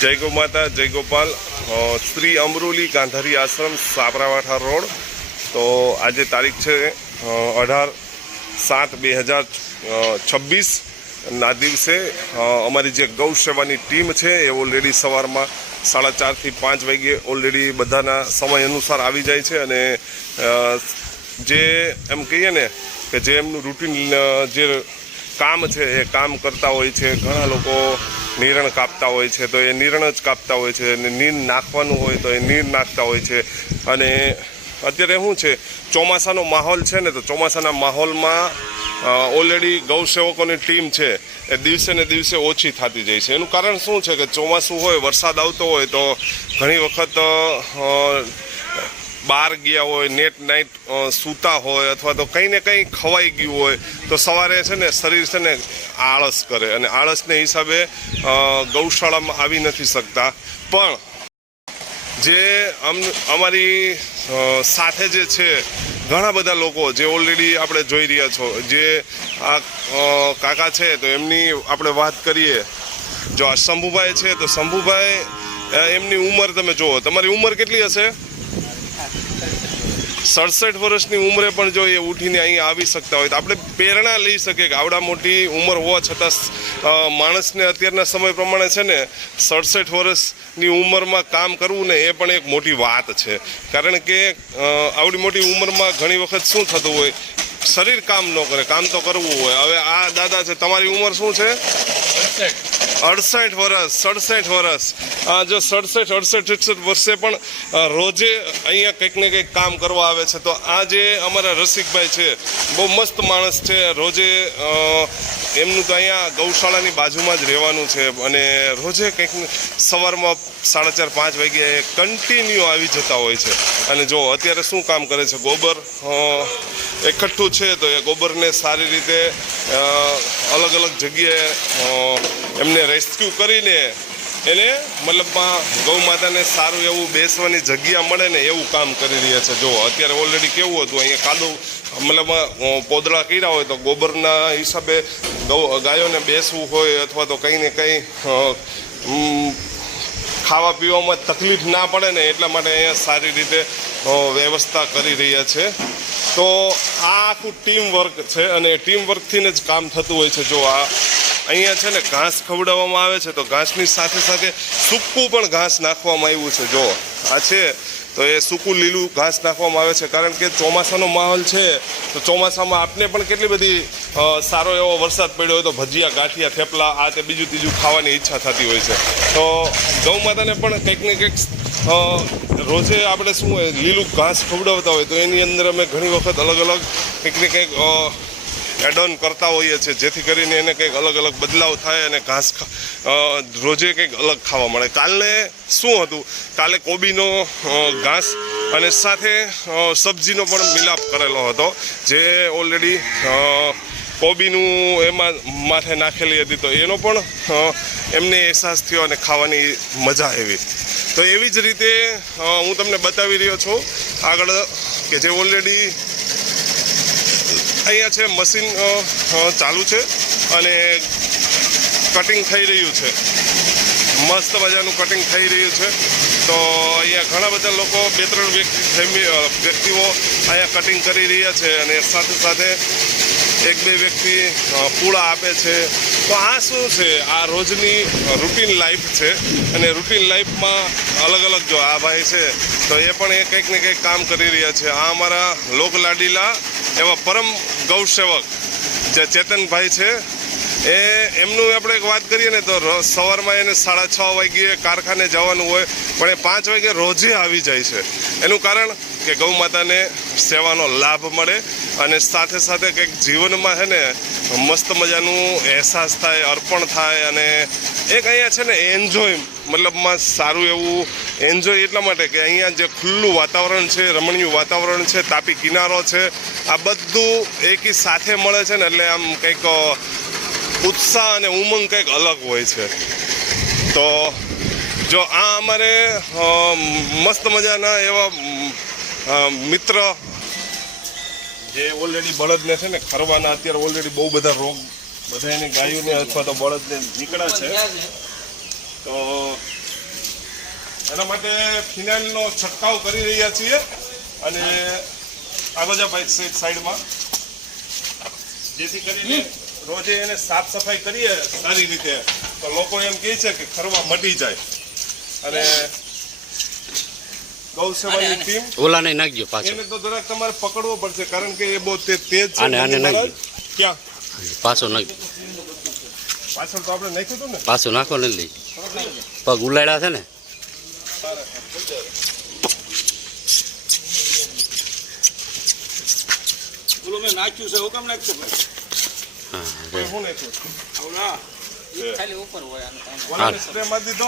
જય ગો માતા, જય ગોપાલ. શ્રી અમરોલી ગાંધારી આશ્રમ, સાબરાવાઠા રોડ. તો આજે તારીખ છે અઢાર સાત બે હજાર છવ્વીસ. ના દિવસે અમારી જે ગૌ સેવાની ટીમ છે, એ ઓલરેડી સવારમાં સાડા ચારથી પાંચ વાગ્યે ઓલરેડી બધાના સમય અનુસાર આવી જાય છે અને જે એમ કહીએ ને કે જે એમનું રૂટીન જે કામ છે, એ કામ કરતા હોય છે. ઘણા લોકો નિરણ કાપતા હોય છે, તો એ નિરણ જ કાપતા હોય છે, અને નીર નાખવાનું હોય તો એ નીર નાખતા હોય છે. અને અત્યારે શું છે, ચોમાસાનો માહોલ છે ને, તો ચોમાસાના માહોલમાં ઓલરેડી ગૌસેવકોની ટીમ છે, એ દિવસે ને દિવસે ઓછી થતી જાય છે. એનું કારણ શું છે કે ચોમાસું હોય, વરસાદ આવતો હોય તો ઘણી વખત બહાર ગયા હોય નેટ નાઇટ સૂતા હોય અથવા તો કંઈ ને કંઈ ખવાઈ ગયું હોય, તો સવારે છે ને શરીર છે ને આળસ કરે અને આળસને હિસાબે ગૌશાળામાં આવી નથી શકતા. પણ જે અમ, અમારી સાથે જે છે, ઘણા બધા લોકો જે ઓલરેડી આપણે જોઈ રહ્યા છો, જે આ કાકા છે, તો એમની આપણે વાત કરીએ. જો આ શંભુભાઈ છે, તો શંભુભાઈ એમની ઉંમર તમે જુઓ, તમારી ઉંમર કેટલી હશે? સડસઠ વર્ષની ઉંમરે પણ જો એ ઉઠીને અહીં આવી શકતા હોય તો આપણે પ્રેરણા લઈ શકીએ કે આવડા મોટી ઉંમર હોવા છતાં માણસને અત્યારના સમય પ્રમાણે છે ને સડસઠ વર્ષની ઉંમરમાં કામ કરવું ને એ પણ એક મોટી વાત છે. કારણ કે આવડી મોટી ઉંમરમાં ઘણી વખત શું થતું હોય, શરીર કામ ન કરે, કામ તો કરવું હોય. હવે આ દાદા છે, તમારી ઉંમર શું છે? અડસઠ વર્ષ સડસઠ વર્ષ આ જો સડસઠ, અડસઠ અડસઠ વર્ષે પણ રોજે અહીંયા કંઈક ને કંઈક કામ કરવા આવે છે. તો આ જે અમારા રસિકભાઈ છે, બહુ મસ્ત માણસ છે. રોજે એમનું તો અહીંયા ગૌશાળાની બાજુમાં જ રહેવાનું છે. અને રોજે કંઈક સવારમાં સાડા ચાર, પાંચ વાગ્યે કન્ટિન્યુ આવી જતા હોય છે. અને જો અત્યારે શું કામ કરે છે? ગોબર એકઠું છે તો એ ગોબરને સારી રીતે અલગ અલગ જગ્યાએ એમને રેસ્ક્યુ કરીને એને મતલબમાં ગૌ માતાને સારું એવું બેસવાની જગ્યા મળે ને એવું કામ કરી રહ્યા છે. જો અત્યારે ઓલરેડી કેવું હતું? અહીંયા કાદવ મતલબમાં અ, પોદળા કર્યા હોય તો ગોબરના હિસાબે ગૌ ગાયોને બેસવું હોય અથવા તો કંઈ ને કંઈ ખાવા પીવામાં તકલીફ ના પડે ને એટલા માટે અહીંયા સારી રીતે વ્યવસ્થા કરી રહ્યા છે. તો આ આખું ટીમ વર્ક છે અને ટીમ વર્કથી જ કામ થતું હોય છે. જો આ અહીંયા છે ને ઘાસ ખવડાવવામાં આવે છે, તો ઘાસની સાથે સાથે સૂકું પણ ઘાસ નાખવામાં આવ્યું છે જો આ છે, તો એ સૂકું લીલું ઘાસ નાખવામાં આવે છે, કારણ કે ચોમાસાનો માહોલ છે, તો ચોમાસામાં આપને પણ કેટલી બધી સારો એવો વરસાદ પડ્યો હોય તો ભજીયા, ગાંઠિયા, થેપલા, આ તે બીજું ત્રીજું ખાવાની ઈચ્છા થતી હોય છે. તો ગૌ માતાને પણ કંઈક ને કંઈક રોજે આપણે શું લીલું ઘાસ ખવડાવતા હોય, તો એની અંદર અમે ઘણી વખત અલગ અલગ કંઈક ને કંઈક એડ કરતા હોઈએ છીએ, જેથી કરીને એને કંઈક અલગ અલગ બદલાવ થાય અને ઘાસ રોજે કંઈક અલગ ખાવા મળે. કાલે શું હતું? કાલે કોબીનો ઘાસ અને સાથે સબ્જીનો પણ મિલાપ કરેલો હતો, જે ઓલરેડી કોબીનું એમાં માથે નાખેલી હતી. તો એનો પણ એમને અહેસાસ થયો અને ખાવાની મજા આવી. તો એવી જ રીતે હું તમને બતાવી રહ્યો છું આગળ કે જે ઓલરેડી અહીંયા છે, મશીન ચાલુ છે અને કટિંગ થઈ રહ્યું છે. મસ્ત મજાનું કટિંગ થઈ રહ્યું છે. તો અહીંયા ઘણા બધા લોકો, બે ત્રણ વ્યક્તિ વ્યક્તિઓ અહીંયા કટિંગ કરી રહ્યા છે અને સાથે સાથે એક બે વ્યક્તિ પૂળા આપે છે. તો આ શું છે? આ રોજની રૂટીન લાઈફ છે અને રૂટીન લાઈફમાં અલગ અલગ જો આ ભાઈ છે, તો એ પણ એ કંઈક ને કંઈક કામ કરી રહ્યા છે. આ અમારા લોકલાડીલા એવા પરમ ગૌસેવક જે ચેતનભાઈ છે એ, એમનું આપણે એક વાત કરીએ ને તો સવારમાં એને સાડા છ વાગ્યે કારખાને જવાનું હોય, પણ એ પાંચ વાગે રોજે આવી જાય છે. એનું કારણ કે ગૌ માતાને સેવાનો લાભ મળે અને સાથે સાથે કંઈક જીવનમાં છે ને, મસ્ત મજાનું અહેસાસ થાય, અર્પણ થાય અને એક અહીંયા છે ને એન્જોય મતલબમાં સારું એવું એન્જોય એટલા માટે કે અહીંયા જે ખુલ્લું વાતાવરણ છે, રમણીય વાતાવરણ છે, તાપી કિનારો છે, આ બધું એકી સાથે મળે છે ને, એટલે આમ કંઈક ઉત્સાહ અને ઉમંગ કંઈક અલગ હોય છે. તો જો આ અમારે મસ્ત મજાના એવા મિત્ર જે ઓલરેડી બળદને છે ને, ખરવાના અત્યારે ઓલરેડી બહુ બધા રોગ બધા એની ગાયોને અથવા તો બળદને નીકળ્યા છે. તો એના માટે ફિનાઇલનો છંટકાવ કરી રહ્યા છીએ અને આ બધા ભાઈ સાઈડ સાઈડમાં. જેથી કરીને રોજે એને સાફ સફાઈ કરીએ સારી રીતે તો લોકો એમ કહે છે કે ખરવા મટી જાય. અને ગૌ સેવાની ટીમ ઓલાને નાખજો પાછો. એને તો જરાક તમારે પકડવો પડશે કારણ કે એ બહુ તે- તેજ છે આને- આને નાખજો. ક્યાં? પાછો નાખજો. પાછળ તો આપણે નાખ્યું હતું ને? પાછું નાખો ને લઈ. પગ ઉલાડ્યા છે ને? નાખ્યું છે હુકમ નાખશો ભાઈ એ. ખાલી ઉપર હોય